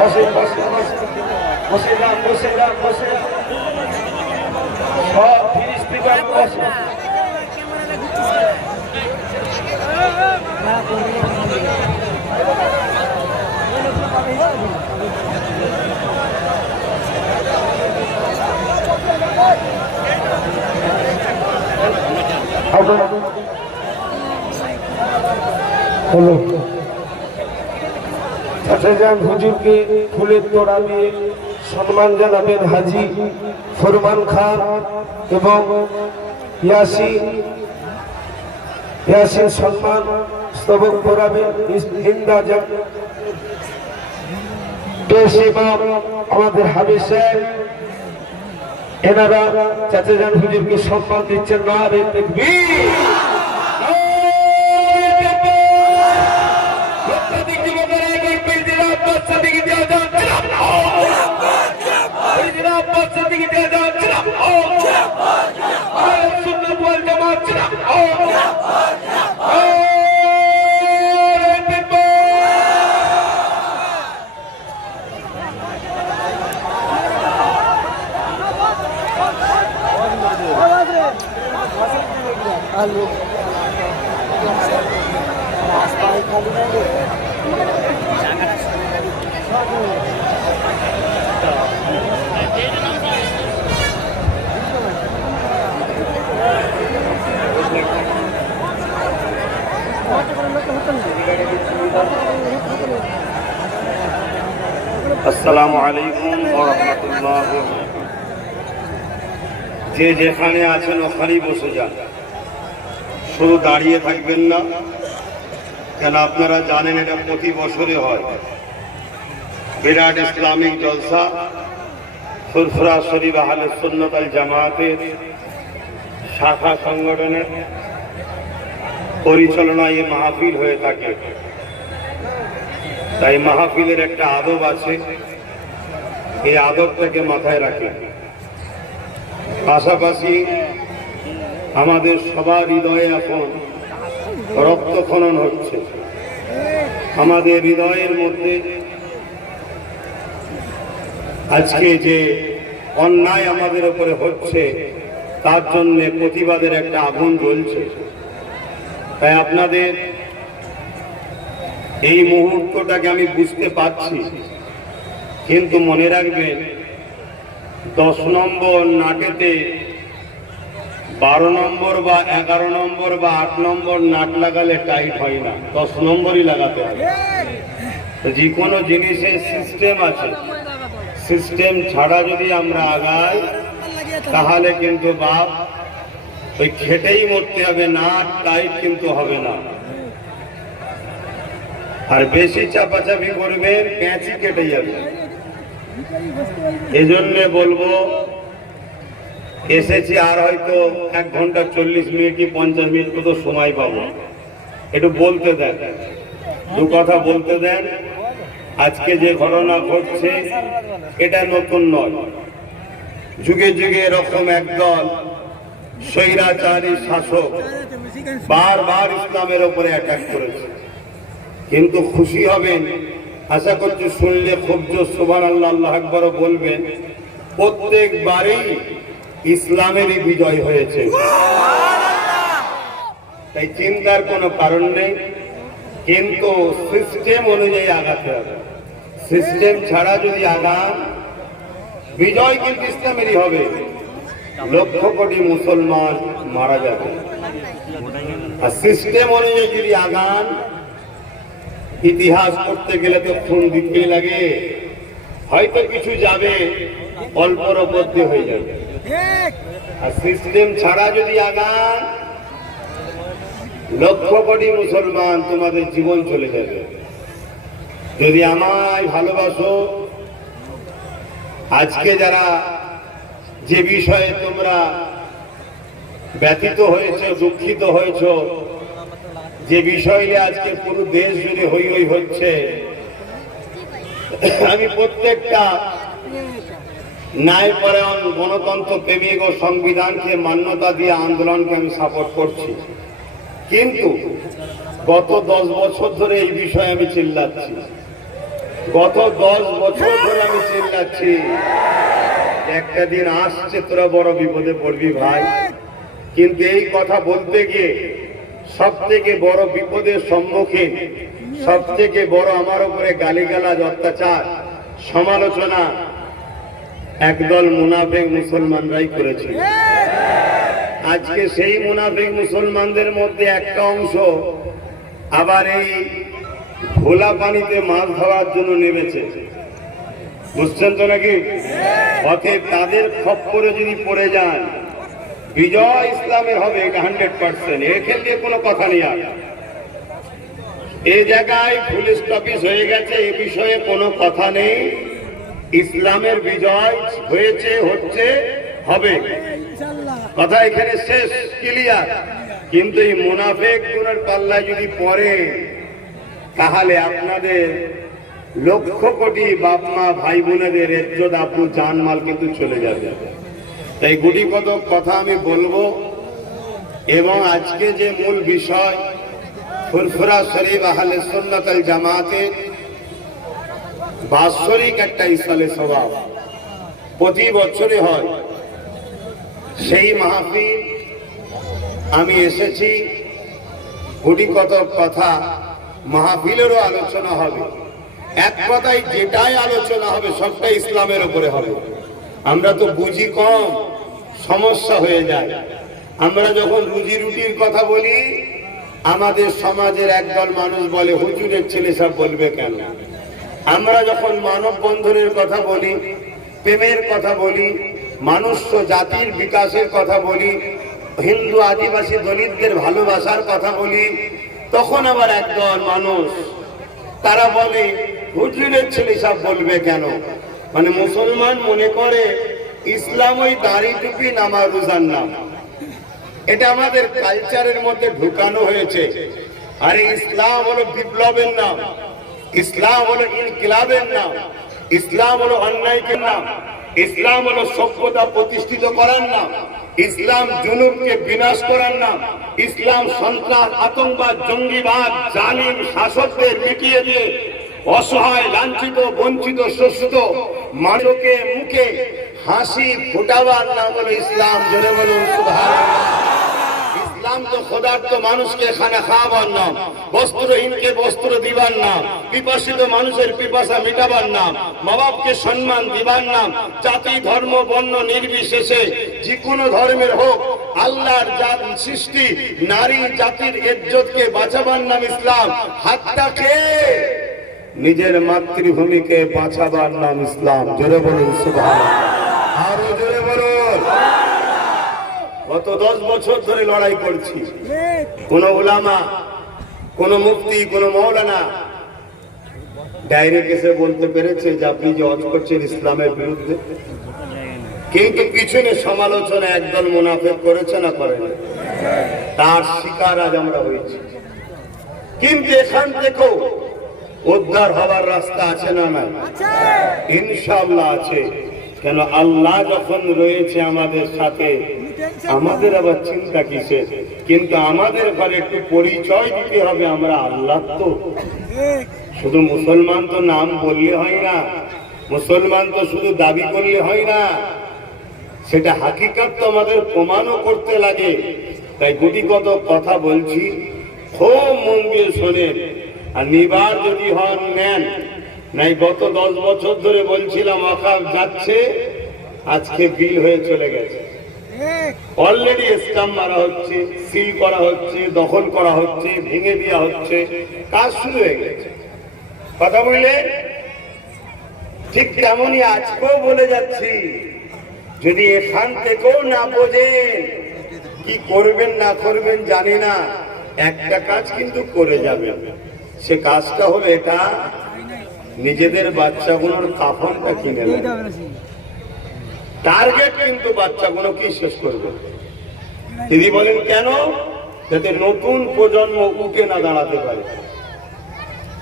বসে বসে বসে যান বসে যান বসে সব ফিরিস্তিগণ বসে হলো চাচাজান হুজুরকে ফুলের তোড়া দিয়ে সম্মান জানাবেন হাজি ফরমান খান এবং ইয়াসিন সম্মান স্তবক করাবেন ইন্দাজান পেশ ইমাম আমাদের হাবিব সাহেব এনারা চাচাজান হুজুরকে সম্মান দিচ্ছেন নারে তাকবীর আসসালামু আলাইকুম ওয়া রাহমাতুল্লাহ। যে যেখানে আছেন ওখানেই বসে যান, শুধু দাঁড়িয়ে থাকবেন না, কেন আপনারা জানেন এটা প্রতি বছরে হয়। বিরাট ইসলামিক জলসা ফুরফুরা শরীফ আহলে সুন্নাত ওয়াল জামাতের শাখা সংগঠনের পরিচালনায় এই মাহফিল হয়ে থাকে। তাই মাহফিলের একটা আদব আছে, এই আদবটাকে মাথায় রাখে। পাশাপাশি আমাদের সবার হৃদয়ে এখন রক্তক্ষরণ হচ্ছে। আমাদের হৃদয়ের মধ্যে আজকে যে অন্যায় আমাদের উপরে হচ্ছে তার জন্য প্রতিবাদের একটা আগুন জ্বলছে। তাই আপনাদের এই মুহূর্তটাকে আমি বুঝতে পারছি, কিন্তু মনে রাখবেন 10 নম্বর নাটেতে 12 নম্বর বা 11 নম্বর বা 8 নম্বর নাট লাগালে টাইট হয় না, 10 নম্বরই লাগাতে হবে। যে কোনো জিনিসের সিস্টেম আছে, সিস্টেম ছাড়া যদি আমরা আগাই তাহলে কিন্তু বাপ ওই খেটেই মরতে হবে, নাট টাইট কিন্তু হবে না। আর বেশি চাপাচাপি করবেন পেঁচি কেটে যাবে। এজন্য বলবো, এসেছি আর হয়তো 1 ঘন্টা 40 মিনিট কি 50 মিনিট তো সময় পাবো, একটু বলতে দেন, 2 কথা বলতে দেন। আজকে যে ঘটনা ঘটছে এটা নতুন নয়, যুগে যুগে এরকম একদল স্বৈরাচারী শাসক বারবার ইসলামের উপরে অ্যাটাক করেছে। কিন্তু খুশি হবেন, আশা করছি শুনলে খুব জোর সুবহানাল্লাহ আল্লাহু আকবার বলবেন, প্রত্যেকবারই ইসলামেরই বিজয় হয়েছে। তাই চিন্তার কোনো কারণ নেই, কিন্তু সিস্টেম অনুযায়ী আগাতে হবে। সিস্টেম ছাড়া যদি আগান, বিজয় কিন্তু ইসলামেরই হবে। লক্ষ কোটি মুসলমান মারা যাবে। আর সিস্টেম অনুযায়ী যদি আগান, ইতিহাস করতে গেলে তো খুন দিতেই লাগে, হয়তো কিছু যাবে, অল্পর মধ্যে হয়ে যাবে। আর সিস্টেম ছাড়া যদি আগান, লক্ষ কোটি মুসলমান তোমাদের জীবন চলে যাবে। যদি আমায় ভালোবাসো, আজকে যারা যে বিষয়ে তোমরা ব্যথিত হয়েছে, দুঃখিত হয়েছ, যে বিষয় নিয়ে আজকে পুরো দেশ জুড়ে হই হই হচ্ছে, আমি প্রত্যেকটা ন্যায়পরায়ণ গণতন্ত্র প্রেমিক ও সংবিধানকে মান্যতা দিয়ে আন্দোলনকে আমি সাপোর্ট করছি। কিন্তু গত 10 বছর ধরে এই বিষয়ে আমি চিল্লাচ্ছি, গত 10 বছর ধরে আমি চিল্লাচ্ছি, একটা দিন আসছে তোরা বড় বিপদে পড়বি ভাই। কিন্তু এই কথা বলতে গিয়ে সব থেকে বড় বিপদের সম্মুখীন, সব থেকে বড় আমার উপরে গালিগালাজ, অত্যাচার, সমালোচনা একদল মুনাফিক মুসলমানরাই করেছিল। আজকে সেই মুনাফিক মুসলমানদের মধ্যে একটা অংশ আবার এই ভোলা পানিতে মাছ ধরার জন্য নেমেছে, বুঝছেন তো নাকি? অতএব তাদের খপ্পরে যদি পড়ে যান, বিজয় ইসলামের হবে, এটা 100%। এখান দিয়ে কোনো কথা নেই। আর এই জায়গায় ফুল স্টপিস হয়ে গেছে, এ বিষয়ে কোনো কথা নেই। ইসলামের বিজয় হয়েছে, হচ্ছে, হবে, কথা এখানে শেষ, ক্লিয়ার। কিন্তু এই মুনাফিক গুণের পাল্লায় যদি পড়ে, তাহলে আপনাদের লক্ষ কোটি বাপ মা ভাই বোনেদের ইজ্জত আব্রু জানমাল কিন্তু চলে যাবে। তাই গুটি কত কথা আমি বলবো। এবং আজকে যে মূল বিষয়, ফুরফুরা শরীফ আহলে সুন্নাত ওয়াল জামাতে বাৎসরিক একটা ইসালে সওয়াব প্রতি বছরে হয়। সেই মাহফিল আমি এসেছি, গুটি কত কথা মাহফিলেরও আলোচনা হবে। এক কথায় যেটাই আলোচনা হবে সবটাই ইসলামের উপরে হবে। আমরা তো বুঝি কম, সমস্যা হয়ে যায়। আমরা যখন রুজি রুটির কথা বলি, আমাদের সমাজের একদল মানুষ বলে হুজুরের ছেলে সব বলবে কেন। আমরা যখন মানব বন্ধনের কথা বলি, প্রেমের কথা বলি, মানুষ্য জাতির বিকাশের কথা বলি, হিন্দু আদিবাসী দলিতদের ভালোবাসার কথা বলি, তখন আবার একদল মানুষ তারা বলে হুজুরের ছেলে সব বলবে কেন। মানে মুসলমান মনে করে ইসলাম ওই দাড়ি টুপি নামা রোজার নাম। এটা আমাদের কালচারের মধ্যে ঢুকানো হয়েছে। আরে ইসলাম হলো বিপ্লবের নাম, ইসলাম হলো ইনকিলাবের নাম, ইসলাম হলো অন্যায়কে নাম, ইসলাম হলো সভ্যতা প্রতিষ্ঠিত করার নাম, ইসলাম জুলুমকে বিনাশ করার নাম, ইসলাম সন্ত্রাস, আতঙ্কবাদ, জঙ্গিবাদ, জালিম শাসকদের মিটিয়ে দিয়ে অসহায়, লাঞ্ছিত, বঞ্চিত, শোষিত মানুষকে মুখে হাসি ফোটাবার নাম হলো ইসলাম। জোরে বলুন সুবহানাল্লাহ। ইসলাম তো ক্ষুধার্ত মানুষকে খানা খাওয়াবার নাম, বস্ত্রহীনকে বস্ত্র দিবার নাম, পিপাসিত মানুষের পিপাসা মিটাবার নাম, মা বাপকে সম্মান দিবার নাম, জাতি ধর্ম বর্ণ নির্বিশেষে যে কোনো ধর্মের হোক, আল্লাহর জাত সৃষ্টি নারী জাতির ইজ্জতকে বাঁচাবার নাম ইসলাম। হাতটাকে নিজের মাতৃভূমিকে বাঁচাবার নাম ইসলাম। জোরে বলুন সুবহানাল্লাহ। আরো জোরে বলুন। গত 10 বছর ধরে লড়াই করছি। কোন উলামা, কোন মুফতি, কোন মৌলানা ডাইরেক্ট এসে বলতে পেরেছে যে আপনি যে ওয়াজ করছেন ইসলামের বিরুদ্ধে? কিন্তু পিছনে সমালোচনা একদল মুনাফিক করেছে না করেনি? তার শিকার আজ আমরা হয়েছি। কিন্তু এখান থেকেও উদ্ধার হওয়ার রাস্তা আছে না নাই? ইনশাআল্লাহ আছে। কেন, আল্লাহ যখন রয়েছে আমাদের সাথে, আমাদের আবার চিন্তা কিসের? কিন্তু আমাদের ঘরে একটু পরিচয় দিতে হবে, আমরা আল্লাহ। তো শুধু মুসলমান তো নাম বললে হয় না, মুসলমান তো শুধু দাবি করলে হয় না, সেটা হাকিকত তো আমাদের প্রমাণও করতে লাগে। তাই গুটি কত কথা বলছি, খুব মন দিয়ে শোনেন। আর নিবার যদি হন নেন, নাই গত 10 বছর ধরে বলছিলাম ওয়াকফ যাচ্ছে, আজকে বিল হয়ে চলে গেছে। অলরেডি স্টাম্প মারা হচ্ছে, সিল করা হচ্ছে, দখল করা হচ্ছে, ভেঙে দেওয়া হচ্ছে, কাজ শুরু হয়ে গেছে। কথা বললে ঠিক তেমনই আজকেও বলে যাচ্ছি, যদি এখান থেকেও না বোঝেন, কি করবেন না করবেন জানি না, একটা কাজ কিন্তু করে যাবেন। সে কাজটা হলো এটা, নিজেদের বাচ্চাগুলোর কাফনটা কিনে নেবেন। টার্গেট কিন্তু বাচ্চাগুলো কি শেষ করবে। দিদি বলেন কেন? যাতে নতুন প্রজন্ম উঠে না দাঁড়াতে পারে।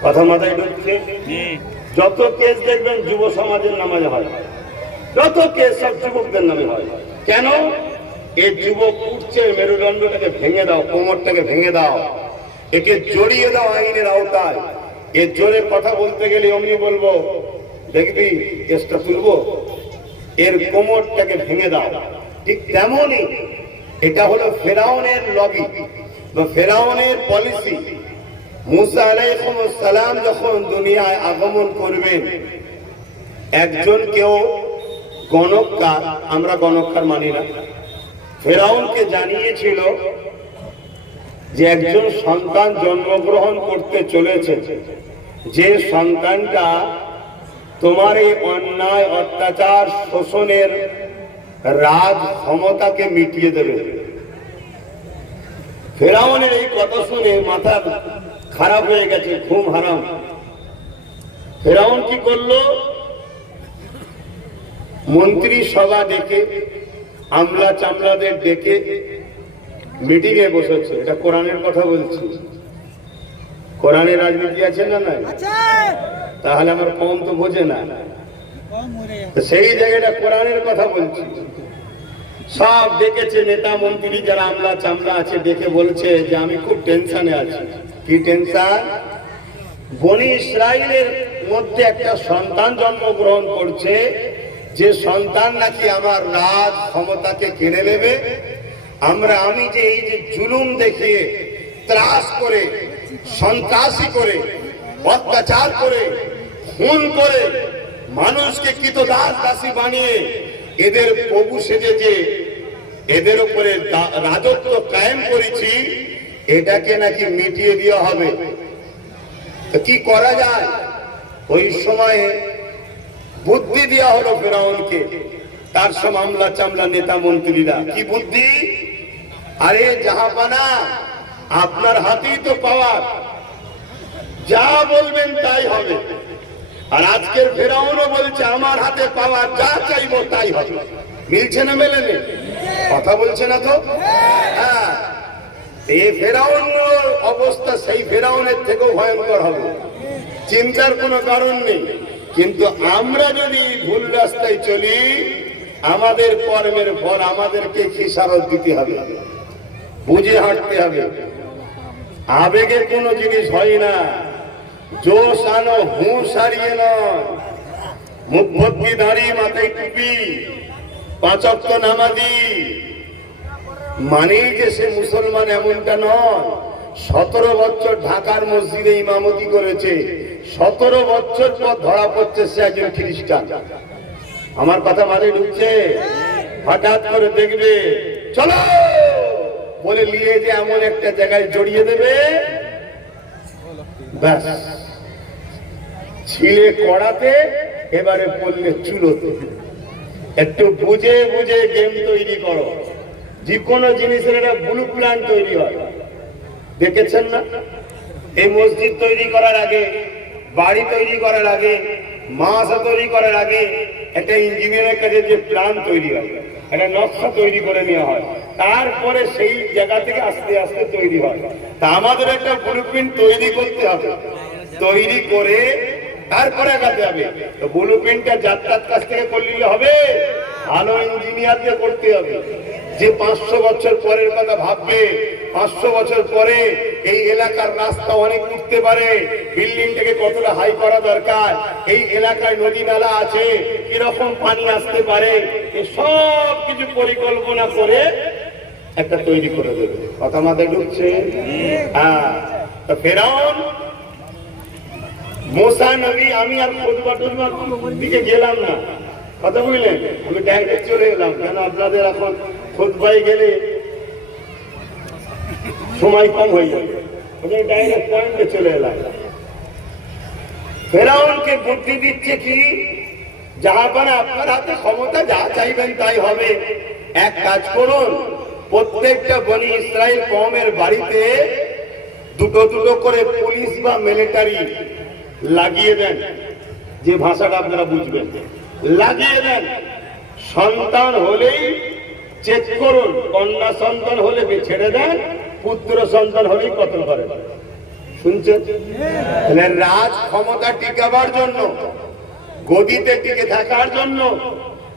কথা মাথায় ঢুকছে? যত কেস দেখবেন যুব সমাজের নামে হয়, যত কেস সব যুবকদের নামে হয়। কেন? এই যুবক উঠছে, মেরুদণ্ডটাকে ভেঙে দাও, কোমরটাকে ভেঙে দাও, একে জড়িয়ে দাও আইনের আওতায়, এর জোরে কথা বলতে গেলে অমনি বলবো দেখবি কেসটা তুলবো, এর কোমরটাকে ভেঙে দাও। ঠিক তেমনই এটা হলো ফেরাউনের লবি বা ফেরাউনের পলিসি। মুসা আলাইহিস সালাম যখন দুনিয়ায় আগমন করবেন, একজন কেউ গণককার, আমরা গণককার মানি না, ফেরাউনকে জানিয়েছিল যে একজন সন্তান জন্মগ্রহণ করতে চলেছে, যে সন্তানটা তোমার এই অন্যায় অত্যাচার শোষণের রাজ ক্ষমতাকে মিটিয়ে দেবে। ফেরাউনের এই কথা শুনে মাথা খারাপ হয়ে গেছে, ঘুম হারাম। ফেরাউন কি করলো? মন্ত্রী সভা ডেকে, আমলা চামলাদের ডেকে মিটিং এ বসেছে। এটা কোরআনের কথা বলছি। কোরআনে রাজনীতি আছে না নাই? তাহলে আমার কম তো বোঝে না। সেই জায়গাটা কোরআনের কথা বলছি। সব ডেকেছে নেতা মন্ত্রী যারা আমলা চামলা আছে, ডেকে বলছে যে আমি খুব টেনশনে আছি। কি টেনশন? বনি ইসরাইলের মধ্যে একটা সন্তান জন্মগ্রহণ করছে, যে সন্তান নাকি আমার রাজ ক্ষমতাকে কেড়ে নেবে। আমি যে এই যে জুলুম দেখিয়ে, ত্রাস করে, সন্ত্রাসী করে, অত্যাচার করে, খুন করে, মানুষকে কৃতদাস দাসী বানিয়ে এদের প্রভু সেজেছে, এদের উপরে রাজত্ব কায়েম করেছি, এটাকে নাকি মিটিয়ে দেওয়া হবে। তো কি করা যায়? ওই সময়ে বুদ্ধি দেওয়া হলো ফেরাউনকে, তার সব আমলা চামলা নেতা মন্ত্রীরা। কি বুদ্ধি? আরে জাহাপানা, আপনার হাতেই তো পাওয়ার, যা বলবেন তাই হবে। আর আজকের ফেরাউনও বলছে আমার হাতে পাওয়ার, যা চাইবো তাই হবে। মিলছে না মেলেনে? কথা বলছে না তো? হ্যাঁ, এই ফেরাউনের অবস্থা সেই ফেরাউনের থেকেও ভয়ঙ্কর হবে, চিন্তার কোনো কারণ নেই। কিন্তু আমরা যদি ভুল রাস্তায় চলি, আমাদের কর্মের ফল আমাদেরকে খেসারত দিতে হবে, বুঝে হাঁটতে হবে। আবেগে কোনো জিনিস হয় না, জোশ আনো, হুঁশ হারিয়ে নয়। মুখ ভর্তি দাড়ি, মাথায় টুপি, 5 ওয়াক্ত নামাজি মানেই যে সে মুসলমান এমনটা নয়। 17 বছর ঢাকার মসজিদে ইমামতি করেছে, 17 বছর পর ধরা পড়ছে সে একজন খ্রিস্টান। আমার কথা মাথায় ঢুকছে? হঠাৎ করে দেখবে চলো বলে নিয়ে যে এমন একটা জায়গায় জড়িয়ে দেবে, ব্যাস ছিলে কড়াতে, এবারে পড়লে চুলোতে। একটু বুঝে বুঝে গেম তৈরি করো। যে কোনো জিনিসের একটা ব্লু প্ল্যান তৈরি হয়, দেখেছেন না? এই মসজিদ তৈরি করার আগে, বাড়ি তৈরি করার আগে, মাদ্রাসা তৈরি করার আগে একটা ইঞ্জিনিয়ারের কাছে যে প্ল্যান তৈরি হয়, একটা নকশা তৈরি করে নেওয়া হয়, তারপরে সেই জায়গা থেকে আস্তে আস্তে তৈরি হয়। তা আমাদের একটা ব্লুপ্রিন্ট তৈরি করতে হবে, তৈরি করে তারপরে আগাতে হবে। তো ব্লুপ্রিন্টটা যাত্রার কাছ থেকে করলে হবে? ভালো ইঞ্জিনিয়ার দিয়ে করতে হবে, যে 500 বছর পরের কথা ভাববে। 500 বছর পরে এই এলাকার রাস্তা অনেক উঠতে পারে, বিল্ডিংটাকে কতটা হাই করা দরকার, এই এলাকায় নদী নালা আছে, কিরকম পানি আসতে পারে, সব কিছু পরিকল্পনা করে একটা তৈরি করে দেবে। কথা মাথায় ঢুকছে? হ্যাঁ। তো ফেরাউন, মুসা নবী, আমি আর খুতবা দিকে গেলাম না, কথা বুঝলেন? আমি ডাইরেক্ট চলে এলাম, কেন আপনাদের এখন খুতবায় গেলে সময় কম হয়ে যাবে, ডাইরেক্ট পয়েন্টে চলে এলাম। ফেরাউনকে বুদ্ধি দিচ্ছে কি, জাহাপানা আপনার হাতে ক্ষমতা, যা চাইবেন তাই হবে। এক কাজ করুন, প্রত্যেকটা বনি ইসরাইল কওমের বাড়িতে দুটো দুটো করে পুলিশ বা মিলিটারি লাগিয়ে দেন, যে ভাষাটা আপনারা বুঝবেন, লাগিয়ে দেন। সন্তান হলেই চেক করুন, কন্যা সন্তান হলে ছেড়ে দেন, পুত্র সন্তান হলেই কতল করেন। শুনছেন? রাজ ক্ষমতা টিকাবার জন্য, গদিতে টিকে থাকার জন্য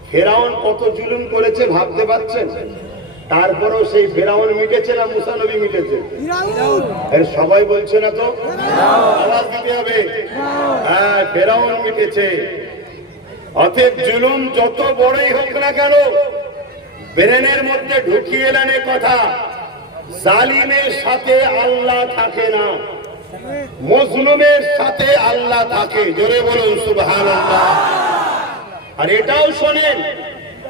ফেরাউন কত জুলুম করেছে ভাবতে পারছেন? তারপরেও সেই ফেরাউন মিটেছে না মুসা নবী মিটেছে? এর সবাই বলছে না তো, আওয়াজ দিতে হবে। হ্যাঁ, ফেরাউন মিটেছে। অতএব জুলুম যত বড়ই হোক না কেন, ব্রেনের মধ্যে ঢুকিয়ে এলেন কথা, জালিমের সাথে আল্লাহ থাকে না, মজলুমের সাথে আল্লাহ থাকে। জোরে বলুন সুবহানাল্লাহ। আর এটাও শোনেন,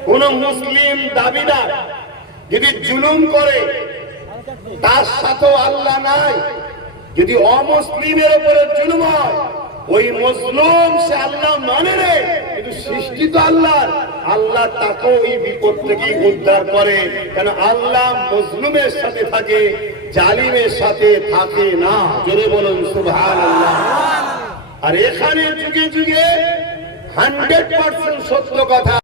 কোন মুসলিম দাবিদার যদি জুলুম করে তার সাথেও আল্লাহ নাই। যদি অমুসলিমের উপরে জুলুম হয়, ওই মজলুম সে আল্লাহ মানে রে, কিন্তু সৃষ্টি তো আল্লাহর, আল্লাহ তাকেও এই বিপদ থেকে উদ্ধার করে। কেন আল্লাহ মজলুমের সাথে থাকে, জালিমের সাথে থাকে না। জোরে বলুন সুবহানাল্লাহ। আর এখানে যুগে যুগে 100% সত্য কথা।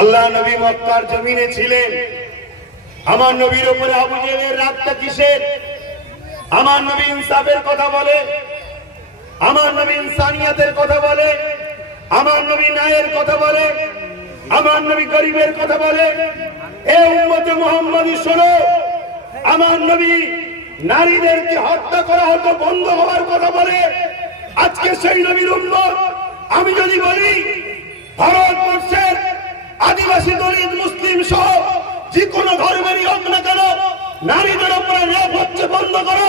আল্লাহ নবী মক্কার জমিনে ছিলেন, আমার নবীর উপরে আবু জেহেলের রাগটা কিসের? আমার নবী ইনসাফের কথা বলে, আমার নবী ইনসানিয়াতের কথা বলে, আমার নবী ন্যায়ের কথা বলে, আমার নবী গরিবের কথা বলে। এ উম্মতে মুহাম্মাদী শোনো, আমার নবী নারীদেরকে হত্যা করা হতো বন্ধ হওয়ার কথা বলে। আজকে সেই নবীর উম্মত আমি যদি বলি ভারতবর্ষের আদিবাসী দলিত মুসলিম সহ যে কোনো ধর্মেরই হোক না কেন, নারীদের উপরে রেপ হচ্ছে বন্ধ করো।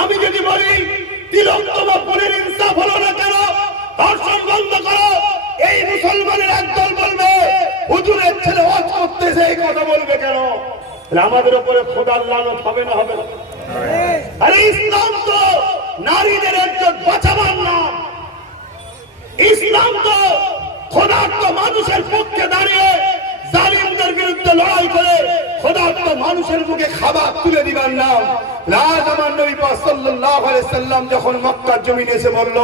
আমি যদি বলি তিলোত্তমা বোনের ইনসাফ হলো না কেন, ধর্ষণ বন্ধ করো, এই মুসলমানের একদল বলবে হুজুরের ছেলে ওয়াজ করতেছে, এই কথা বলবে কেন? আমাদের উপরে খোদার লানত হবে না? হবে না? আরে ইসলাম তো নারীদের একজন বাঁচাবার নাম। ইসলাম তো খোদার্থ মানুষের পক্ষে দাঁড়িয়ে জালিমদের বিরুদ্ধে লড়াই করে খোদার্থ মানুষের মুখে খাবার তুলে দিবার নাম। আজ আমার নবী পাক সাল্লাল্লাহু আলাইহি সাল্লাম যখন মক্কার জমিনে এসে বলল,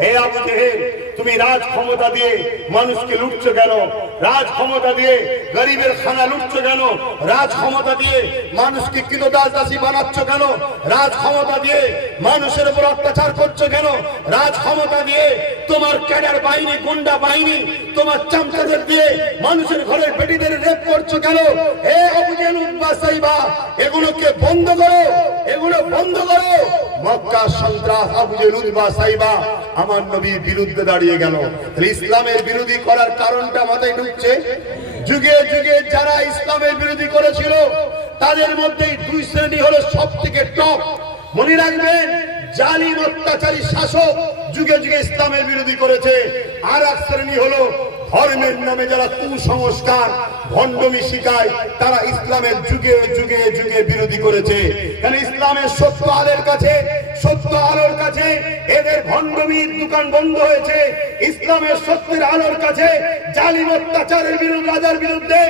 হে আবু জেহেল, তুমি রাজ ক্ষমতা দিয়ে মানুষকে লুটছো কেন? রাজ ক্ষমতা দিয়ে গরিবের খানা লুটছো কেন? রাজ ক্ষমতা দিয়ে মানুষকে কিলোদাস দাসী বানাচ্ছ কেন? রাজ ক্ষমতা দিয়ে মানুষের উপর অত্যাচার করছো কেন? রাজ ক্ষমতা দিয়ে তোমার ক্যাডার বাহিনী, গুন্ডা বাহিনী, তোমার চামচাদের দিয়ে মানুষের ঘরের বেটিদের রেপ করছো কেন? হে আবু জেহেল, উতবা, সাইবা, এগুলোকে বন্ধ করো, এগুলো বন্ধ করো। মক্কা সন্ত্রাস আবু জেহেল, উতবা, সাইবা আমার নবীর বিরুদ্ধে দাঁড়িয়ে গেল। ইসলামের বিরোধী করার কারণটা মাথায় ঢুকছে। যুগে যুগে যারা ইসলামের বিরোধী করেছিল তাদের মধ্যে দুই শ্রেণী হলো সব থেকে টপ। মনে রাখবেন, জালিম অত্যাচারী শাসক যুগে যুগে ইসলামের বিরোধী করেছে। আর এক শ্রেণী হলো ধর্মের নামে যারা কুসংস্কার ভণ্ডমি শিখায়, তারা ইসলামের যুগে যুগে যুগে বিরোধী করেছে। কারণ ইসলামের সত্য আলোর কাছে, সত্য আলোর কাছে এদের ভণ্ডমির দোকান বন্ধ হয়েছে। ইসলামের সত্যের আলোর কাছে জালিম অত্যাচারের বিরুদ্ধে, রাজার বিরুদ্ধে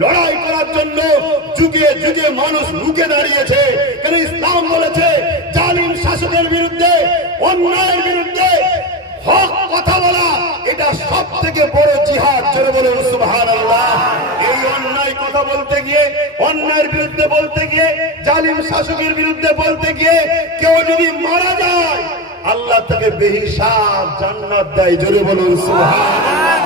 লড়াই করার জন্য যুগে যুগে মানুষ রুখে দাঁড়িয়েছে। কারণ ইসলাম বলেছে জালিম শাসকের বিরুদ্ধে, অন্যায়ের বিরুদ্ধে হক কথা বলা এটা সব থেকে বড় জিহাদ। জোরে বলুন সুবহানাল্লাহ। এই অন্যায় কথা বলতে গিয়ে, অন্যায়ের বিরুদ্ধে বলতে গিয়ে, জালিম শাসকের বিরুদ্ধে বলতে গিয়ে কেউ যদি মারা যায়, আল্লাহ তাকে বেহিসাব জান্নাত দেয়। জোরে বলুন সুবহানাল্লাহ।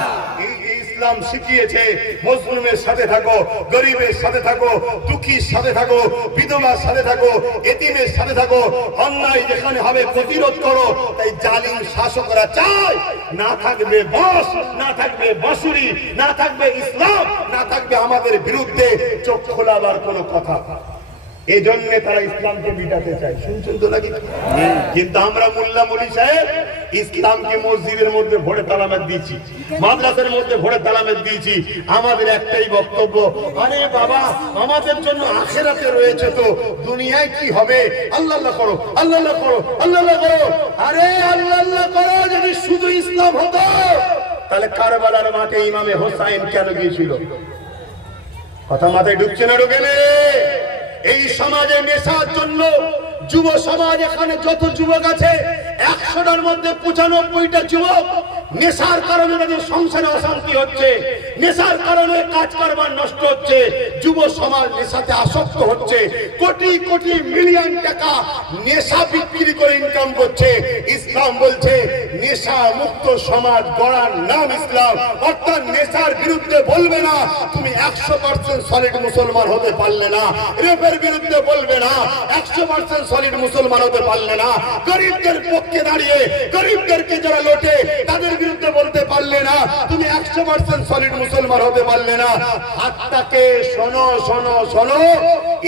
ইসলাম শিখিয়েছে মজলুমের সাথে থাকো, গরিবের সাথে থাকো, দুঃখীর সাথে থাকো, বিধবার সাথে থাকো, এতিমের সাথে থাকো। অন্যায় যেখানে হবে প্রতিরোধ করো। তাই জালিম শাসকরা চায় না থাকবে বস, না থাকবে বাঁশুরি, না থাকবে ইসলাম, না থাকবে আমাদের বিরুদ্ধে চোখ খোলাবার কোনো কথা। এই জন্য তারা ইসলামকে মিটাতে চায়। শুনছেন তো নাকি? কিন্তু আমরা মোল্লা মৌলী সাহেব ইসলামকে মসজিদের মধ্যে ভরে তালামেদ দিয়েছি, মাদ্রাসার মধ্যে ভরে তালামেদ দিয়েছি। আমাদের একটাই বক্তব্য, আরে বাবা আমাদের জন্য আখিরাতে রয়েছে, তো দুনিয়ায় কি হবে? আল্লাহ আল্লাহ করো, আল্লাহ আল্লাহ করো, আল্লাহ আল্লাহ করো। আরে আল্লাহ আল্লাহ করো যদি শুধু ইসলাম হতো, তাহলে কারবালার মাঠে ইমামে হোসাইন কেন গিয়েছিল? কথা মাথায় ঢুকছে না? ঢুকে নে। এই সমাজে নেশার জন্য যুব সমাজ, এখানে যত যুবক আছে 100টার মধ্যে 95টা যুবক নেশার কারণে তাদের সংসারে অশান্তি হচ্ছে, নেশার কারণে কাজ কারবার নষ্ট হচ্ছে, যুব সমাজ নেশাতে আসক্ত হচ্ছে, কোটি কোটি মিলিয়ন টাকা নেশা বিক্রি করে ইনকাম করছে। ইসলাম বলছে নেশা মুক্ত সমাজ গড়ার নাম ইসলাম। অর্থাৎ নেশার বিরুদ্ধে বলবে না তুমি 100% সলিড মুসলমান হতে পারলে না, রেপের বিরুদ্ধে বলবে না 100% সলিড মুসলমান হতে পারলে না, গরিবদের পক্ষে দাঁড়িয়ে গরিবদেরকে যারা লোটে তাদের বিরুদ্ধে বলতে পারলে না তুমি 100% সলিড মুসলমান হতে পারলে না। হাতটাকে শোনো শোনো শোনো,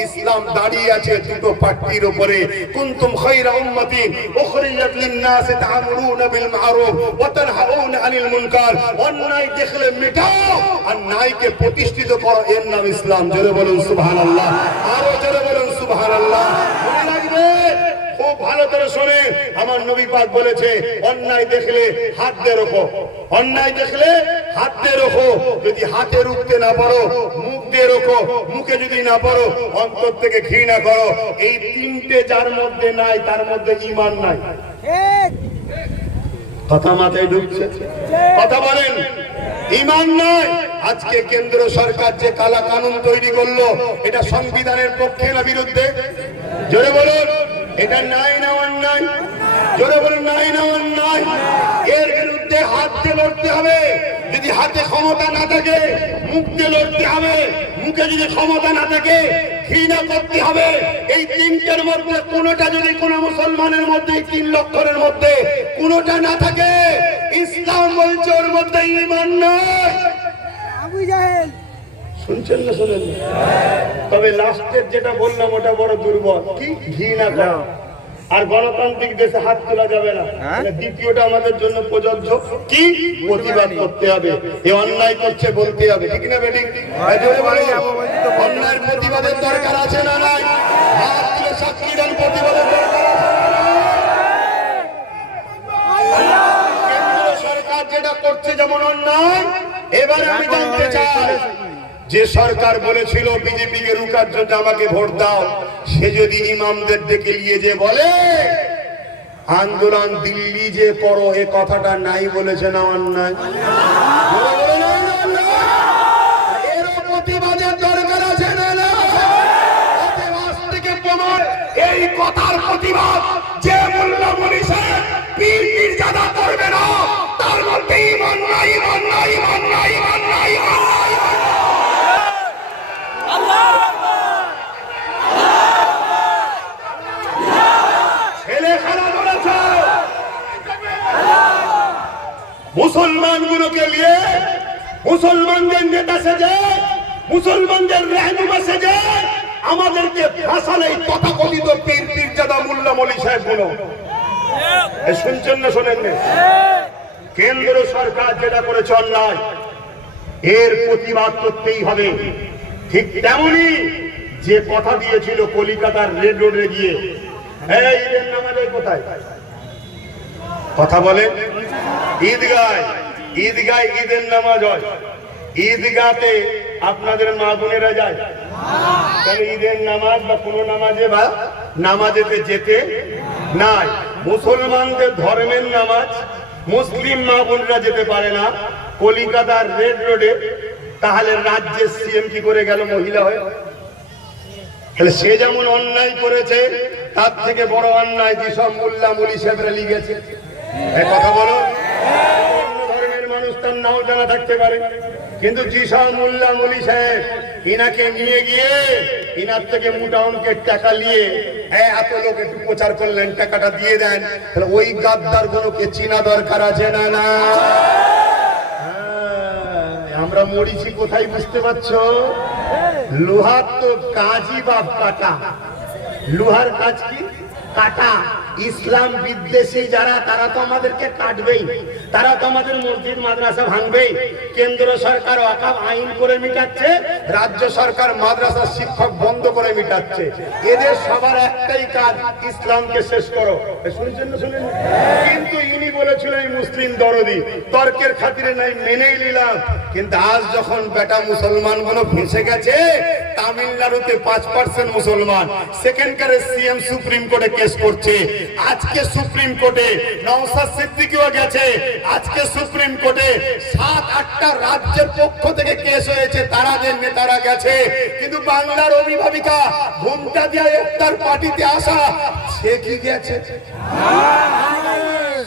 ইসলাম দাঁড়িয়ে আছে দুটো পাট্টির উপরে। কুনতুম খায়রা উম্মাতিন উখরিজাত লিন-নাস তা'মুরুনা বিল মা'রুফ ওয়া তানহাউনা আনিল মুনকার। অন্যায় দেখলে মেটাও আর ন্যায়কে প্রতিষ্ঠিত করো, এর নাম ইসলাম। জোরে বলুন সুবহানাল্লাহ, আরো জোরে বলুন সুবহানাল্লাহ। মনে রাখবে, খুব ভালো করে শুনে, আমার নবী পাক বলেছে অন্যায় দেখলে হাত দিয়ে রোখো, অন্যায় দেখলে হাত দিয়ে রোখো। যদি হাতে রুখতে না পারো মুখ দিয়ে রোখো, মুখে যদি না পারো অন্তর থেকে ঘৃণা করো। এই তিনটে যার মধ্যে নাই তার মধ্যে ঈমান নাই। কথা মাথায় ঢুকছে? কথা বলেন, ঈমান নাই। আজকে কেন্দ্র সরকার যে কালা কানুন তৈরি করলো, এটা সংবিধানের পক্ষে না বিরুদ্ধে? জোরে বলুন, এটা নাই না অন্যায়? জোরে বলুন, নাই না অন্যায়? এর বিরুদ্ধে হাত দিয়ে লড়তে হবে। যদি হাতে ক্ষমতা না থাকে মুখ দিয়ে লড়তে হবে, মুখে যদি ক্ষমতা না থাকে ঘৃণা করতে হবে। এই তিনটার মধ্যে কোনোটা যদি কোনো মুসলমানের মধ্যে, এই 3 লক্ষণের মধ্যে কোনোটা না থাকে, ইসলাম বলছে ওর মধ্যে ঈমান নাই। শুনছেন না শোনেন? তবে লাস্টের যেটা বললাম ওটা বড় দুর্বল। কি? ঘৃণা করা। আর গণতান্ত্রিক দেশে হাত তোলা যাবে না। দ্বিতীয়টা আমাদের জন্য প্রযোজ্য। কি? প্রতিবাদ করতে হবে। এই অন্যায় করছে বলতে হবে, ঠিক না বেঠিক? অন্যায়ের প্রতিবাদের দরকার আছে না নাই? হাত তুলে সাক্ষী দেন, প্রতিবাদের দরকার আছে। কেন্দ্র সরকার যেটা করছে যেমন অন্যায়, এবারে আমি জানতে চাই, যে সরকার বলেছিল বিজেপি কে রুখার জন্য আমাকে ভোট দাও, সে যদি ইমামদের ডেকে নিয়ে যে বলে আন্দোলন দিল্লি যে করো, এ কথাটা নাই বলেছে না অন্যায়? এর প্রতিবাদের দরকার আছে না? থেকে প্রমাণ এই কথার প্রতিবাদ যে মোল্লা মনীষা পীর পীরজাদা করবে না, তার মধ্যে ঈমান নাই, ঈমান নাই, ঈমান নাই, ঈমান নাই, ঈমান নাই। মুসলমানগুলোকে নিয়ে মুসলমানদের নেতা সেজে, মুসলমানদের রাহনুমা সেজে আমাদেরকে ফাঁসালে এই তথাকথিত পীর পীরজাদা মোল্লা মৌলী সাহেবগুলো। শুনছেন না শোনেন না? কেন্দ্র সরকার যেটা করেছে অন্যায়, এর প্রতিবাদ করতেই হবে। ঠিক তেমনি যে কথা দিয়েছিল কলিকাতার রেড রোডে গিয়ে, এই ঈদের নামাজে কোথায় কথা বলে? ঈদগায়, ঈদগায় ঈদের নামাজ হয়। ঈদগাতে আপনাদের মা বোনেরা যায়? তাহলে ঈদের নামাজ বা কোনো নামাজে বা নামাজেতে যেতে নাই। মুসলমানদের ধর্মের নামাজ মুসলিম মা বোনরা যেতে পারে না কলিকাতার রেড রোডে, তাহলে রাজ্যের সিএম কি করে গেল মহিলা হয়ে? তাহলে সে যেমন অন্যায় করেছে, তার থেকে বড় অন্যায় যেসব মোল্লা মৌলী সাহেবরা লিখেছে। কথা বলো, ধর্মের মানুষ তার নাও জানা থাকতে পারে, কিন্তু যেসব মোল্লা মৌলী সাহেব ইনাকে নিয়ে গিয়ে ইনার থেকে মোটা অঙ্কের টাকা নিয়ে এত লোক একটু প্রচার করলেন, টাকাটা দিয়ে দেন, তাহলে ওই গাদ্দার গুলোকে চিনা দরকার আছে না? না, আমরা মরিছি কোথায় বুঝতে পারছো? লোহার তো কাজই বাপ কাটা। লোহার কাজ কি? কাটা। ইসলাম বিদ্বেষী যারা, তারা তো আমাদেরকে কাটবেই, তারা তো আমাদের মসজিদ মাদ্রাসা ভাঙবেই। কেন্দ্র সরকার ওয়াকফ আইন করে মিটাচ্ছে, রাজ্য সরকার মাদ্রাসার শিক্ষক বন্ধ করে মিটাচ্ছে। এদের সবার একটাই কাজ, ইসলামকে শেষ করো। শুনছেন না শুনেন? কিন্তু ইনি বলেছিল এই মুসলিম দরদি, তর্কের খাতিরে নাই মেনেই নিলাম। কিন্তু আজ যখন বেটা মুসলমান গুলো ফেঁসে গেছে, তামিলনাড়ুতে 5% মুসলমান, সেকেন্ডকারে সিএম সুপ্রিম কোর্টে কেস করছে, আজকে সুপ্রিম কোর্টে নওশাদ সিদ্দিকীও গেছে, আজকে সুপ্রিম কোর্টে 7-8টা রাজ্যের পক্ষ থেকে কেস হয়েছে, তারাদের নেতারা গেছে, কিন্তু বাংলার অভিভাবিকা ঘুমটা দিয়া ইফতার পার্টিতে আসা সে কি গেছে?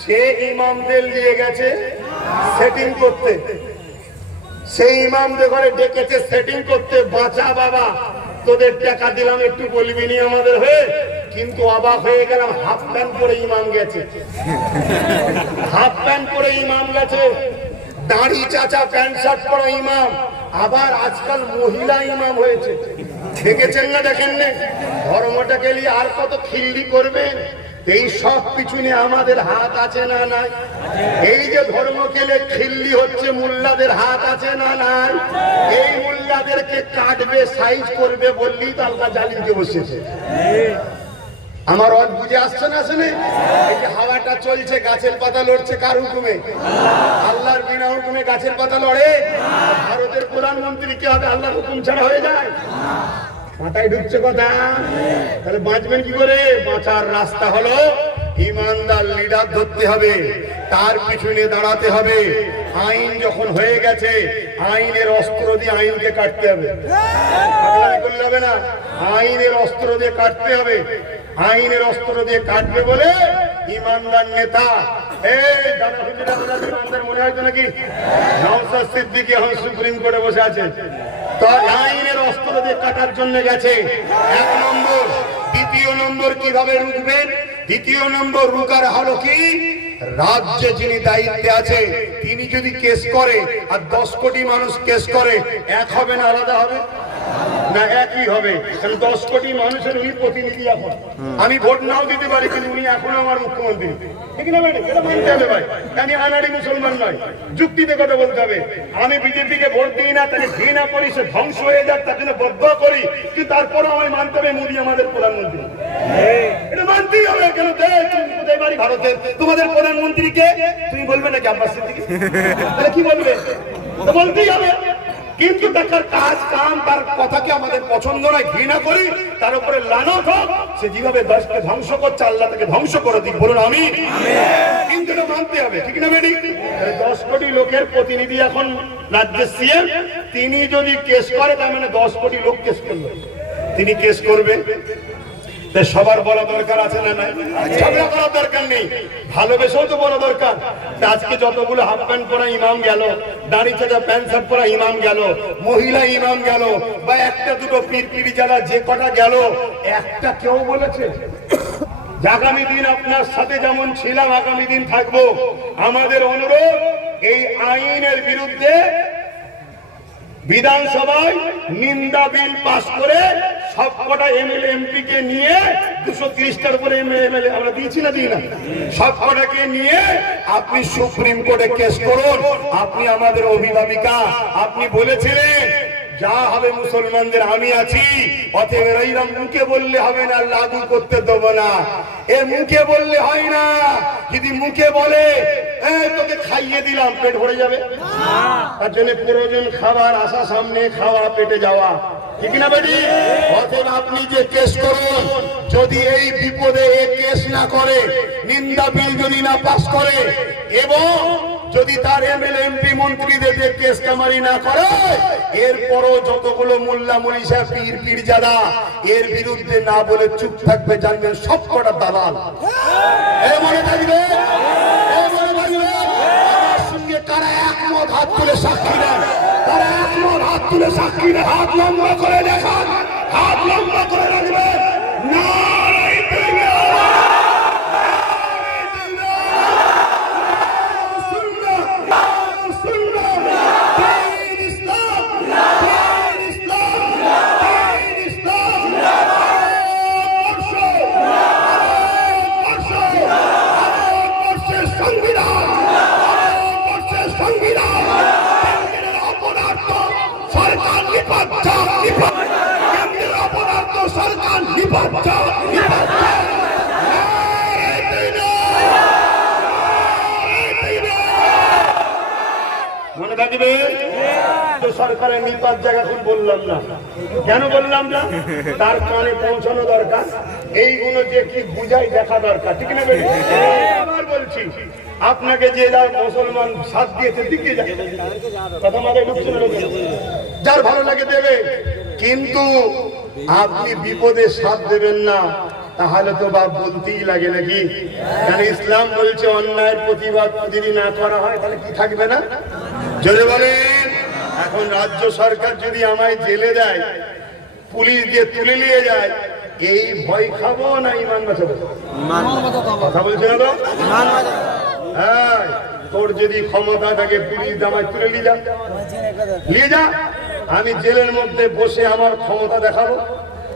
সে ইমামদের নিয়ে গেছে সেটিং করতে, সেই ইমামদের ঘরে ডেকেছে সেটিং করতে, বাঁচা বাবা তোদের টাকা দিলাম একটু বলবি নি আমাদের হয়ে, কিন্তু অবাক হয়ে গেলাম হাফ প্যান্ট পরে ইমাম গেছে, হাফ প্যান্ট পরে ইমাম গেছে, দাড়ি চাচা প্যান্ট শার্ট পরা ইমাম, আবার আজকাল মহিলা ইমাম হয়েছে, দেখেছেন না দেখেন না? ধর্মটাকে নিয়ে আর কত খিল্লি করবেন? এই সব পিছনে আমাদের হাত আছে না নাই? এই যে ধর্ম কেলে খিল্লি হচ্ছে, মোল্লাদের হাত আছে না নাই? এই মোল্লাদেরকে কাটবে সাইজ করবে বললেই তো আল্লাহ জালিমকে বসেছে। আমার অত বুঝে আসছে না? আসলে এই যে হাওয়াটা চলছে, গাছের পাতা লড়ছে কার হুকুমে? আল্লাহর বিনা হুকুমে গাছের পাতা লড়ে? ভারতের প্রধানমন্ত্রী কি হবে আল্লাহর হুকুম ছাড়া হয়ে যায়? মাথায় ঢুকছে কথা? তাহলে বাঁচবেন কি করে? বাঁচার রাস্তা হলো ইমানদার লিডার ধরতে হবে, তার পিছনে দাঁড়াতে হবে। আইন যখন হয়ে গেছে, আইনের অস্ত্র দিয়ে আইনকে কাটতে হবে, করলে হবে না। আইনের অস্ত্র দিয়ে কাটতে হবে, আইনের অস্ত্র দিয়ে কাটবে বলে ইমানদার নেতা, মনে হয়তো নাকি নওশাদ সিদ্দিকী এখন সুপ্রিম কোর্টে বসে আছে, তো আইনের অস্ত্র দিয়ে কাটার জন্য গেছে। 1 নম্বর। দ্বিতীয় নম্বর কিভাবে রুখবেন? দ্বিতীয় নম্বর রুকার হলো কি, রাজ্যে যিনি দায়িত্বে আছে তিনি যদি কেস করে আর 10 কোটি মানুষ কেস করে, এক হবে না আলাদা হবে? না একই হবে, কারণ 10 কোটি মানুষের উনি প্রতিনিধি। এখন আমি ভোট নাও দিতে পারি, কিন্তু উনি এখনো আমার মুখ্যমন্ত্রী, ঠিক না ম্যাডাম? এটা মানতে হবে ভাই, আমি আনাড়ি মুসলমান নয়, যুক্তিতে কথা বলতে হবে। আমি বিজেপিকে ভোট দিই না, তাকে ঘৃণা করি, সে ধ্বংস হয়ে যাক তার জন্য বদদোয়া করি, কিন্তু তারপরও আমি মানতে হবে মোদী আমাদের প্রধানমন্ত্রী, এটা মানতেই হবে। কেন কোথায় বাড়ি ভারতের, তোমাদের প্রধানমন্ত্রীকে তুমি বলবে নাকি আব্বাস সিদ্দিকী? তাহলে কি বলবে? তো বলতেই হবে। কিন্তু তার কাজ কাম, তার কথাকে আমাদের পছন্দ নয়, ঘৃণা করি, তার উপরে লানত হোক, সে যেভাবে দেশকে ধ্বংস করছে আল্লাহ তাকে ধ্বংস করে দিক, বলুন আমি। কিন্তু এটা মানতে হবে, ঠিক না বেটি? 10 কোটি লোকের প্রতিনিধি এখন রাজ্যের সিএম, তিনি যদি কেস করে তার মানে 10 কোটি লোক কেস করবে, তিনি কেস করবে। সবার বলা দরকার আছে না নাই? ঝগড়া করার দরকার নেই, ভালোবেসেও তো বলা দরকার। আজকে যতগুলো হাফ প্যান্ট পরা ইমাম গেল, দাড়ি চাচা প্যান্ট শার্ট পরা ইমাম গেল, মহিলা ইমাম গেল, বা একটা দুটো পীর যারা যে কটা গেল, একটা কেউ বলেছে আগামী দিন আপনার সাথে যেমন ছিলাম আগামী দিন থাকবো? আমাদের অনুরোধ, এই আইনের বিরুদ্ধে বিধানসভায় নিন্দা বিল পাস করে সবকটা এমএলএ এমপি কে নিয়ে 230টার উপরে এমএলএ আমরা দিয়েছি না, দিই না, সবকটাকে নিয়ে আপনি সুপ্রিম কোর্টে কেস করুন। আপনি আমাদের অভিভাবিকা, আপনি বলেছিলেন যা হবে মুসলমানদের আমি আছি, অতএব এরা মুখে বললে হবে না, লাগু করতে দেবো না। এ মুখে বললে হয় না, যদি মুখে বলে তোকে খাইয়ে দিলাম, পেট ভরে যাবে? তার জন্য প্রয়োজন খাবার আসা, সামনে খাওয়া, পেটে যাওয়া, ঠিক না বেটি? অতএব আপনি যে কেস করুন, যদি এই বিপদে এ কেস না করে, নিন্দা বিল যদি না পাস করে, এবং যদি তার এমএলএ এমপি মন্ত্রীদের যে কেস কামারি না করে, এরপরও যতগুলো মোল্লা মলি সাহেব পীর জাদা এর বিরুদ্ধে না বলে চুপ থাকবে, জানবেন সব কটা দালাল। মনে থাকবে, মনে থাকবে। আমার সঙ্গে কারা একমত হাত তুলে সাক্ষী দেন, তারা একমত হাত তুলে সাক্ষী দেন, হাত লম্বা করে দেখান, হাত লম্বা করে রাখবেন। নারায়ে তাকবীর, সরকার সরকারের নিপাত জায়গা এখন বললাম না। কেন বললাম না? তার কানে পৌঁছানো দরকার, এইগুলো যে কি বুঝাই দেখা দরকার, ঠিক না বেটি? আবার বলছি, আপনাকে যে যার মুসলমান সাথ দিয়েছে দিকে যায়, কথা মাথায় ঢুকছে না? যার ভালো লাগে দেবে, কিন্তু আপনি বিপদে সাথ দেবেন না, তাহলে তো বাপ বলতেই লাগে নাকি? কারণ ইসলাম বলছে অন্যায়ের প্রতিবাদ যদি না করা হয় তাহলে কি থাকবে না? জোরে বলেন। এখন রাজ্য সরকার যদি আমায় জেলে দেয়, পুলিশ দিয়ে তুলে নিয়ে যায়, এই ভয় খাবো না ইমান বাঁচাবো? কথা বলছে না তো? হ্যাঁ, তোর যদি ক্ষমতা থাকে পুলিশ আমায় তুলে নিয়ে যা, আমি জেলের মধ্যে বসে আমার ক্ষমতা দেখাবো,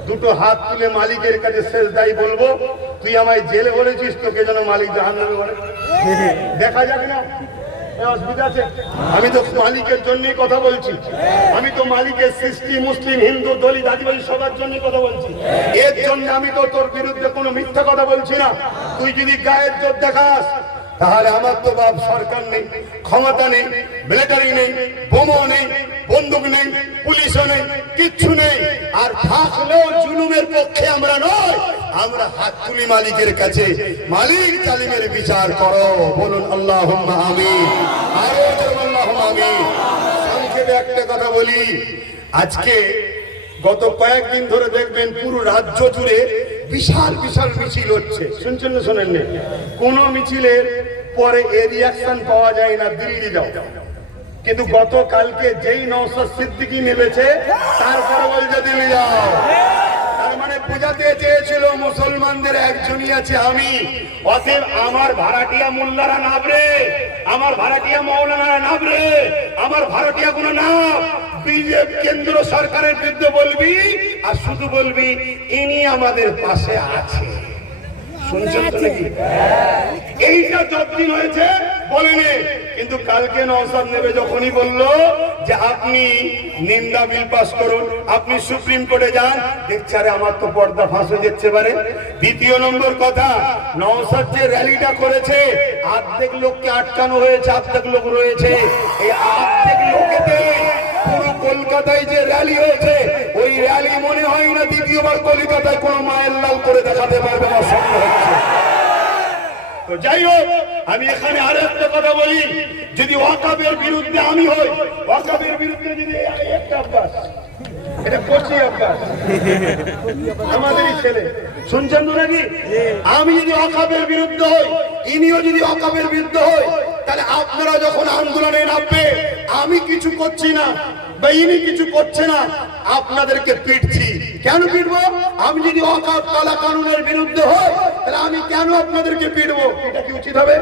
দুটো হাত তুলে মালিকের কাছে সেজদাই বলবো, তুই আমায় জেলে বলেছিস, তোকে যেন মালিক জাহান্নামে বলে। দেখা যাক না, অসুবিধা আছে? আমি তো মালিকের জন্যই কথা বলছি, আমি তো মালিকের সৃষ্টি, মুসলিম, হিন্দু, দলিত, আদিবাসী সবার জন্যই কথা বলছি। এর জন্য আমি তো তোর বিরুদ্ধে কোনো মিথ্যা কথা বলছি না। তুই যদি গায়ের জোর দেখাস, তাহলে আমার তো বাপ সরকার নেই, ক্ষমতা নেই, মিলিটারি নেই, বোমা নেই, বন্দুক নেই, পুলিশও নেই, কিচ্ছু নেই। আর থাকলেও জুলুমের পক্ষে আমরা নয়, আমরা হাত তুলি মালিকের কাছে, মালিক জালিমের বিচার করো। বলুন আল্লাহুম্মা আমিন। আরো জোরে আল্লাহুম্মা আমিন। সংক্ষেপে একটা কথা বলি, আজকে গত কয়েকদিন ধরে দেখবেন পুরো রাজ্য জুড়ে বিশাল বিশাল মিছিল হচ্ছে, শুনছেন না শোনেন না? কোন মিছিলের পরে এর রিয়াকশন পাওয়া যায় না, দিল্লি যাও। কিন্তু গতকালকে যেই নওশাদ সিদ্দিকী নেমেছে, তারপরে বলছে দিল্লি যাও। তার মানে বোঝাতে চেয়েছিল মুসলমানদের একজনই আছে আমি, অতএব আমার ভাড়াটিয়া মোল্লারা নাবরে, আমার ভাড়াটিয়া মৌলানারা নাবরে, আমার ভাড়াটিয়া কোনো নাম বিজেপি কেন্দ্র সরকারের বিরুদ্ধে বলবি, আর শুধু বলবি ইনি আমাদের পাশে আছে। শুনছেন তো নাকি? এইটা যতদিন হয়েছে বলেনি, কিন্তু কালকে নওশাদ নেবে যখনই বলল যে আপনি নিন্দা বিল পাস করুন, আপনি সুপ্রিম কোর্টে যান, দেখছে আরে আমার তো পর্দা ফাঁস হয়ে যাচ্ছে পারে। দ্বিতীয় নম্বর কথা, নওশাদ যে র্যালিটা করেছে, অর্ধেক লোককে আটকানো হয়েছে, অর্ধেক লোক রয়েছে, এই অর্ধেক লোকেতে পুরো কলকাতায় যে র্যালি হয়েছে, ওই র্যালি মনে হয় না দ্বিতীয়বার কলকাতায় কোনো মায়ের লাল করে দেখাতে পারবে, আমার সন্দেহ হচ্ছে। তো যাই হোক, আমি এখানে আরো একটা কথা বলি, যদি ওয়াকাবের বিরুদ্ধে আমি হই, ওয়াকাবের বিরুদ্ধে যদি একটা আব্বাস, এটা কোচি আব্বাস আমাদেরই ছেলে, শুনছেন তো নাকি? আমি যদি ওয়াকাবের বিরুদ্ধে হই, ইনিও যদি ওয়াকাবের বিরুদ্ধে হই, তাহলে আপনারা যখন আন্দোলনে নামবে, আমি কিছু করছি না বা ইনি কিছু করছে না, আপনাদেরকে পিটছি। কেন পিটবো? আমি যদি ওয়াকাব কালা কানুনের বিরুদ্ধে হই, তাহলে আমি কেন আপনাদেরকে পিটবো? এটা কি উচিত হবে?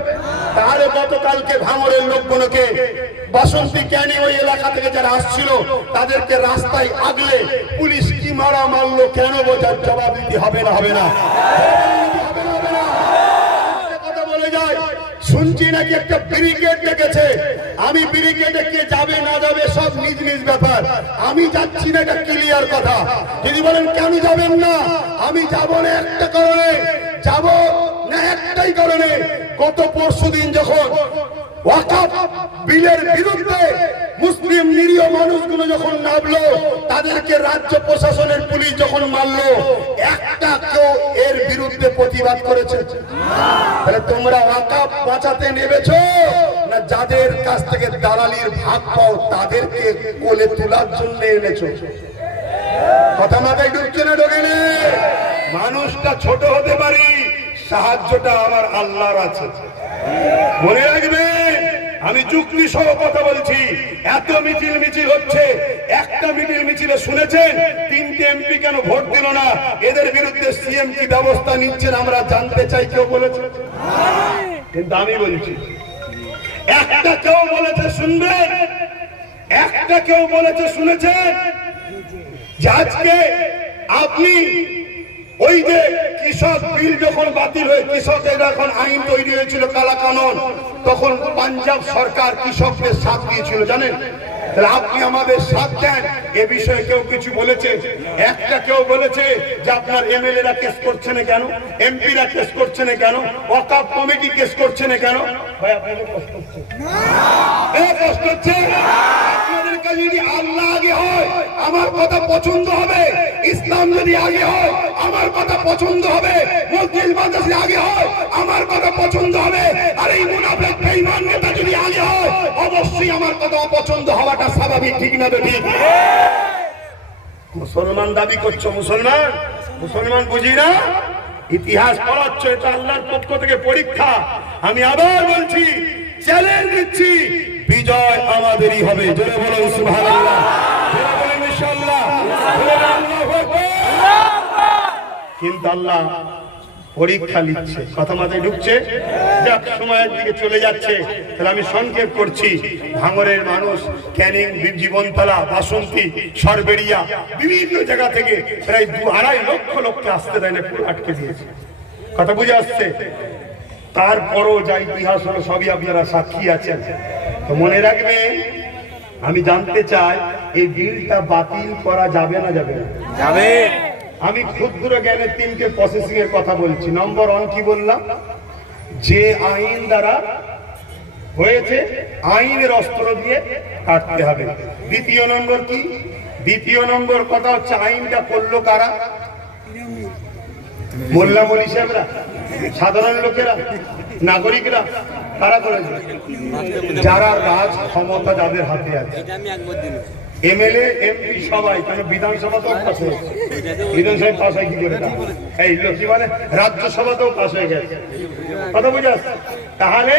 তাহলে গতকালকে ভাঙড়ের লোকগুলোকে বাসন্তী ক্যানি ওই এলাকা থেকে যারা আসছিল, তাদেরকে রাস্তায় আগলে পুলিশ কি মারা মারলো, কেন বোঝার জবাব দিতে হবে না? হবে না? কথা বলে যায়, শুনছি নাকি একটা ব্রিগেড ডেকেছে। আমি ব্রিগেডে কে যাবে না যাবে সব নিজ নিজ ব্যাপার, আমি যাচ্ছি না, এটা ক্লিয়ার কথা। যদি বলেন কেন যাবেন না, আমি যাব না একটা কারণে, যাব না একটাই কারণে, গত পরশুদিন যখন ওয়াকাফ বিলের বিরুদ্ধে মুসলিম নিরীহ মানুষগুলো যখন নামলো, তাদেরকে রাজ্য প্রশাসনের পুলিশ যখন মারলো, একটা কেউ এর বিরুদ্ধে প্রতিবাদ করেছে? তাহলে তোমরা ওয়াকাফ বাঁচাতে নেমেছো না যাদের কাছ থেকে দালালির ভাগ পাও তাদেরকে কোলে তোলার জন্য এনেছো? কথা মাথায় ঢুকছে না? ঢোকে না? মানুষটা ছোট হতে পারি, সাহায্যটা আমার আল্লাহর আছে, মনে রাখবেন। আমি যুক্তি সহ কথা বলছি। এত মিছিল হচ্ছে, একটা মিছিলে শুনেছেন 3টে এমপি কেন ভোট দিল না? এদের বিরুদ্ধে সিএম কি ব্যবস্থা নিচ্ছেন আমরা জানতে চাই। কেউ বলেছে? কিন্তু আমি বলছি, একটা কেউ বলেছে শুনবেন, একটা কেউ বলেছে শুনেছেন যে আজকে আপনি ওই যে কৃষক বিল যখন বাতিল হয়ে কৃষকের এখন আইন তৈরি হয়েছিল কালা কানুন, তখন পাঞ্জাব সরকার কৃষকদের সাথ দিয়েছিল, জানেন? তাহলে আপনি আমাদের সাথ দেন, এ বিষয়ে কেউ কিছু বলেছে? একটা কেউ বলেছে যে আপনার এমএলএরা কেস করছে না কেন, এমপিরা কেস করছে না কেন, ওয়াকাফ কমিটি কেস করছে না কেন? ভাই আপনাদের কষ্ট হচ্ছে, কষ্ট হচ্ছে? আপনাদের কাছে যদি আল্লাহ আগে হয় আমার কথা পছন্দ হবে, ইসলাম যদি আগে হয় আমার কথা পছন্দ হবে, মসজিদ মাদ্রাসা আগে হয় আমার কথা পছন্দ হবে, আর এই মুনাফিক বেঈমান নেতা যদি আগে হয় অবশ্যই আমার কথা অপছন্দ হওয়াটা স্বাভাবিক, ঠিক না বেঠিক? মুসলমান দাবি করছো, মুসলমান মুসলমান বুঝি না, ইতিহাস পড়াচ্ছ, এটা আল্লাহর পক্ষ থেকে পরীক্ষা। আমি আবার বলছি, চ্যালেঞ্জ দিচ্ছি, বিজয় আমাদেরই হবে। জোরে বলুন সুবহানাল্লাহ, জোরে বলুন ইনশাআল্লাহ, বলুন আল্লাহু আকবার। কিন্তু আল্লাহ পরীক্ষা নিচ্ছে, কথা মাথায় ঢুকছে? যাক, সময়ের দিকে চলে যাচ্ছে, তাহলে আমি সংক্ষেপ করছি। ভাঙড়ের মানুষ ক্যানিং, জীবনতলা, বাসন্তী, সরবেরিয়া বিভিন্ন জায়গা থেকে প্রায় 2-2.5 লক্ষ লোককে আসতে দেয় না, পুরো আটকে দিয়েছে। কথা বুঝে আসছে? তারপরও যা ইতিহাস হলো সবই আপনারা সাক্ষী আছেন। তো মনে রাখবেন, আমি জানতে চাই এই বিলটা বাতিল করা যাবে না যাবে না? যাবে। আমি ক্ষুদ্র জ্ঞানের 3টে প্রসেসিং এর কথা বলছি। নম্বর 1 কি বললাম? যে আইন দ্বারা হয়েছে আইনের অস্ত্র দিয়ে কাটতে হবে। দ্বিতীয় নম্বর কি? দ্বিতীয় নম্বর কথা হচ্ছে আইনটা করলো কারা? মোল্লা মলি সাহেবরা, সাধারণ লোকেরা, নাগরিকরা। কারা করেছে? যারা রাজ ক্ষমতা যাদের হাতে আছে, এমএলএ, এমপি সবাই। কেন বিধানসভাতেও পাস হয়েছে, বিধানসভায় পাস হয় কি করে? এই কি বলে, রাজ্যসভাতেও পাস হয়ে গেছে। কথা বুঝে আসছে? তাহলে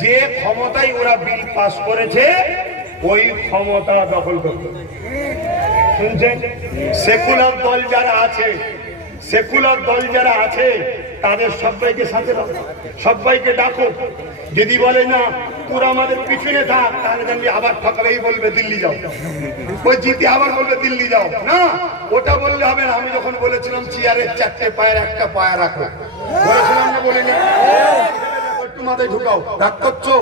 যে ক্ষমতায় ওরা বিল পাস করেছে ওই ক্ষমতা দখল করতে। শুনছেন? সেকুলার দল যারা আছে, সেকুলার দল যারা আছে তাদের সবাইকে সাথে রাখো, সবাইকে ডাকো। যদি বলে না তোরা আমাদের পিছনে থাক, তাহলে জানবি আবার ঠকালেই বলবে দিল্লি যাও, ওই জিতে আবার বলবে দিল্লি যাও। না, ওটা বললে হবে না। আমি যখন বলেছিলাম চেয়ারের 4টে পায়ের 1টা পায়া রাখো, বলেছিলাম না? বলিনি? একটু মাথায় ঢুকাও, রাগ করছো?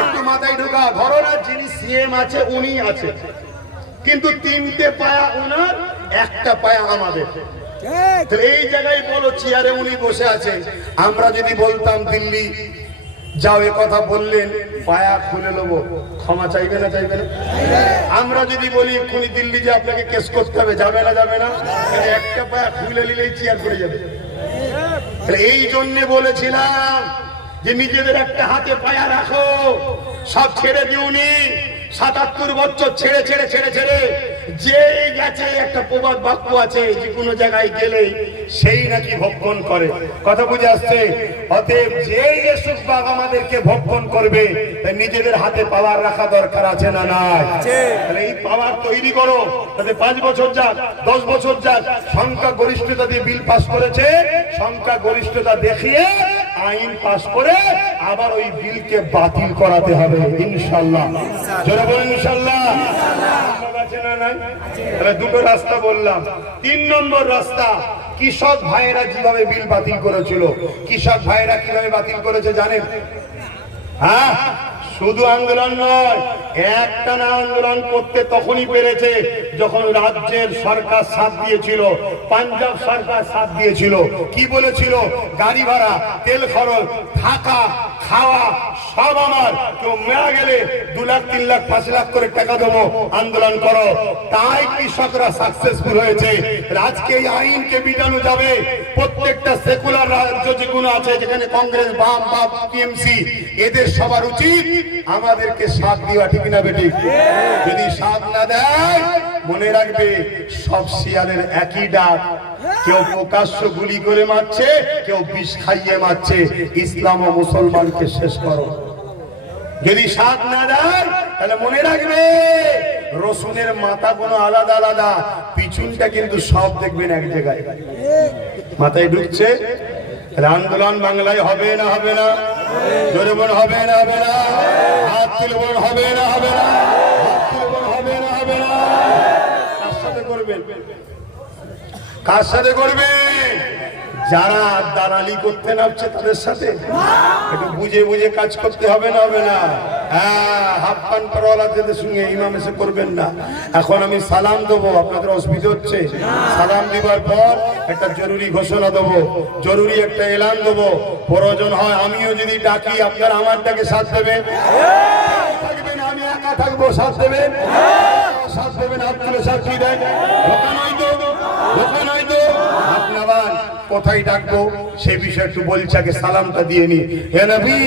একটু মাথায় ঢুকাও। ধরো না যিনি সিএম আছে উনি আছে, কিন্তু 3টে পায়া ওনার, 1টা পায়া আমাদের। এই জায়গায় বলো চেয়ারে উনি বসে আছে, আমরা যদি বলতাম দিল্লি যাও, এ কথা বললেন, পায়া খুলে নেবো, ক্ষমা চাইবে না চাইবে না? আমরা যদি বলি এক্ষুনি দিল্লি যে আপনাকে কেস করতে হবে, যাবে না যাবে না? 1টা পায়া খুলে নিলেই চেয়ার করে যাবে। এই জন্য বলেছিলাম যে নিজেদের একটা হাতে পায়া রাখো, সব ছেড়ে দিওনি। ৭৭ বছর ছেড়ে ছেড়ে ছেড়ে ছেড়ে যে গেছে, একটা প্রবাদ বাক্য আছে, যে কোনো জায়গায় গেলেই সেই নাকি ভক্ষণ করে। কথা বুঝে আসছে? অতএব যেই এসুক বাঘ আমাদেরকে ভক্ষণ করবে, তাই নিজেদের হাতে পাওয়ার রাখা দরকার আছে না নাই? তাহলে এই পাওয়ার তৈরি করো, তাতে 5 বছর যাক, 10 বছর যাক, সংখ্যা গরিষ্ঠতা দিয়ে বিল পাস করেছে, সংখ্যা গরিষ্ঠতা দেখিয়ে আইন পাস করে আবার ওই বিলকে বাতিল করাতে হবে ইনশাআল্লাহ। জোরে বলুন ইনশাআল্লাহ। আছে না নাই? তাহলে 2টো রাস্তা বললাম। 3 নম্বর রাস্তা, কৃষক ভাইয়েরা যেভাবে বিল বাতিল করেছিল। কৃষক ভাইয়েরা কিভাবে বাতিল করেছে জানেন? হ্যাঁ, শুধু আন্দোলন নয়, একটানা আন্দোলন করতে তখনই পেরেছে যখন রাজ্যের সরকার সাথ দিয়েছিল, পাঞ্জাব সরকার সাথ দিয়েছিল। কি বলেছিল? গাড়ি ভাড়া, তেল খরচ, থাকা, খাওয়া সব আমার, কেউ মারা গেলে 2 লাখ 3 লাখ 5 লাখ করে টাকা দেবো, আন্দোলন করো। তাই কৃষকরা সাকসেসফুল হয়েছে। আজকে এই আইনকে মিটানো যাবে। প্রত্যেকটা সেকুলার রাজ্য যেগুলো আছে, যেখানে কংগ্রেস, বাম, টিএমসি, এদের সবার উচিত আমাদেরকে সাথ দেওয়া, ঠিক না বেটি? যদি সাথ না দেয়, মনে রাখবে সব শিয়ালের একই ডাক। কেউ প্রকাশ্য গুলি করে মারছে, কেউ বিষ খাইয়ে মারছে। ইসলাম ও মুসলমানকে শেষ করো। যদি সাথ না দেয়, তাহলে মনে রাখবে রসুনের মাথা কোনো আলাদা আলাদা, পিছনটা কিন্তু সব দেখবেন এক জায়গায়। মাথায় ঢুকছে? আন্দোলন বাংলায় হবে না হবে না? জোরে বল, হবে না হবে না? হাত তুলে বল, হবে না হবে না? হাত তুলে বল, হবে না হবে না? কার সাথে করবেন? কার সাথে করবেন? যারা দালালি করতে নামছে তাদের সাথে। একটু বুঝে বুঝে কাজ করতে হবে না হবে না? হ্যাঁ, হাফ প্যান্ট পরওয়ালাদের সঙ্গে ইমাম এসে করবেন না। এখন আমি সালাম দেবো, আপনাদের অসুবিধা হচ্ছে? সালাম দিবার পর একটা জরুরি ঘোষণা দেবো, জরুরি একটা এলান দেবো। প্রয়োজন হয় আমিও যদি ডাকি, আপনারা আমার ডাকে সাথ দেবেন, থাকবেন, আমি একা থাকবো, সাথ দেবেন। সাথ দেবেন, হাত তুলে সাক্ষী দেন। ধোকা নয় তো, ধোকা নয় তো। আপনারা কোথায় ডাকবো সে বিষয়ে একটু বলছে, আগে সালামটা দিয়ে নি। হে নবী